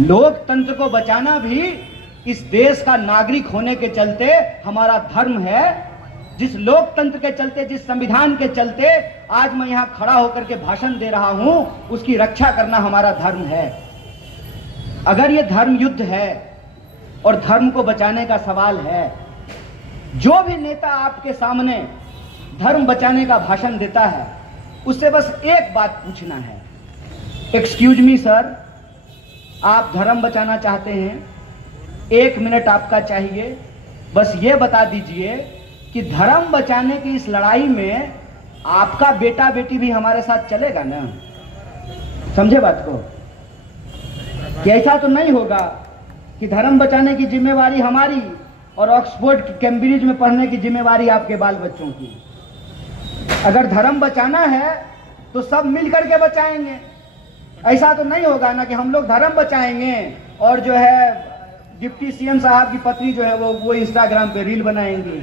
लोकतंत्र को बचाना भी इस देश का नागरिक होने के चलते हमारा धर्म है। जिस लोकतंत्र के चलते, जिस संविधान के चलते आज मैं यहां खड़ा होकर के भाषण दे रहा हूं, उसकी रक्षा करना हमारा धर्म है। अगर ये धर्म युद्ध है और धर्म को बचाने का सवाल है, जो भी नेता आपके सामने धर्म बचाने का भाषण देता है, उससे बस एक बात पूछना है, एक्सक्यूज मी सर, आप धर्म बचाना चाहते हैं, 1 मिनट आपका चाहिए, बस ये बता दीजिए कि धर्म बचाने की इस लड़ाई में आपका बेटा बेटी भी हमारे साथ चलेगा ना? समझे बात को? कि ऐसा तो नहीं होगा कि धर्म बचाने की जिम्मेवारी हमारी और ऑक्सफोर्ड कैम्ब्रिज में पढ़ने की जिम्मेवारी आपके बाल बच्चों की। अगर धर्म बचाना है तो सब मिलकर के बचाएंगे। ऐसा तो नहीं होगा ना कि हम लोग धर्म बचाएंगे और जो है डिप्टी सीएम साहब की पत्नी जो है वो इंस्टाग्राम पे रील बनाएंगी।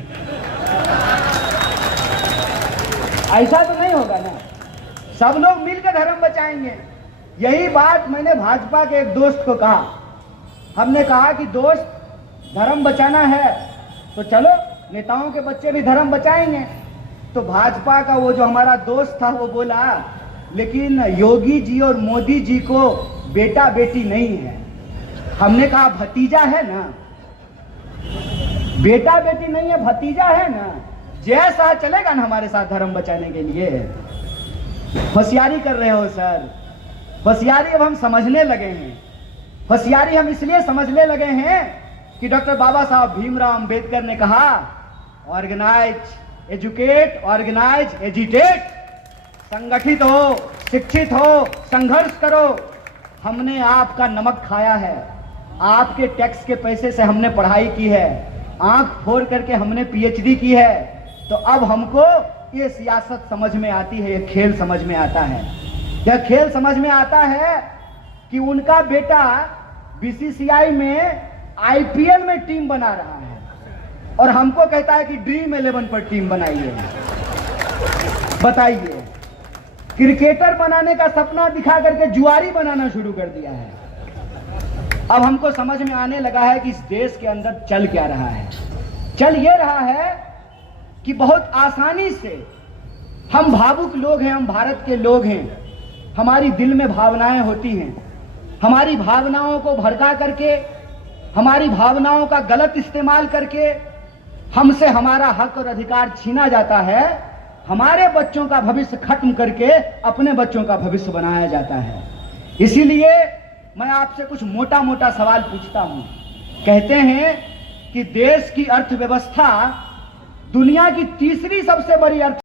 ऐसा तो नहीं होगा ना, सब लोग मिलकर धर्म बचाएंगे। यही बात मैंने भाजपा के एक दोस्त को कहा। हमने कहा कि दोस्त, धर्म बचाना है तो चलो नेताओं के बच्चे भी धर्म बचाएंगे। तो भाजपा का वो जो हमारा दोस्त था वो बोला, लेकिन योगी जी और मोदी जी को बेटा बेटी नहीं है। हमने कहा भतीजा है ना, बेटा बेटी नहीं है, भतीजा है ना। जैसा चलेगा ना हमारे साथ धर्म बचाने के लिए। होशियारी कर रहे हो सर, होशियारी अब हम समझने लगे हैं। होशियारी हम इसलिए समझने लगे हैं कि डॉक्टर बाबा साहब भीमराव अंबेडकर ने कहा, ऑर्गेनाइज, एजुकेट, ऑर्गेनाइज, एजिटेट। संगठित हो, शिक्षित हो, संघर्ष करो। हमने आपका नमक खाया है, आपके टैक्स के पैसे से हमने पढ़ाई की है, आंख फोड़ करके हमने पीएचडी की है। तो अब हमको ये सियासत समझ में आती है, ये खेल समझ में आता है। यह खेल समझ में आता है कि उनका बेटा बीसीसीआई में आईपीएल में टीम बना रहा है और हमको कहता है कि ड्रीम 11 पर टीम बनाइए। बताइए, क्रिकेटर बनाने का सपना दिखा करके जुआरी बनाना शुरू कर दिया है। अब हमको समझ में आने लगा है कि इस देश के अंदर चल क्या रहा है। चल ये रहा है कि बहुत आसानी से हम भावुक लोग हैं, हम भारत के लोग हैं, हमारी दिल में भावनाएं होती हैं। हमारी भावनाओं को भड़का करके, हमारी भावनाओं का गलत इस्तेमाल करके हमसे हमारा हक और अधिकार छीना जाता है। हमारे बच्चों का भविष्य खत्म करके अपने बच्चों का भविष्य बनाया जाता है। इसीलिए मैं आपसे कुछ मोटा मोटा सवाल पूछता हूं। कहते हैं कि देश की अर्थव्यवस्था दुनिया की तीसरी सबसे बड़ी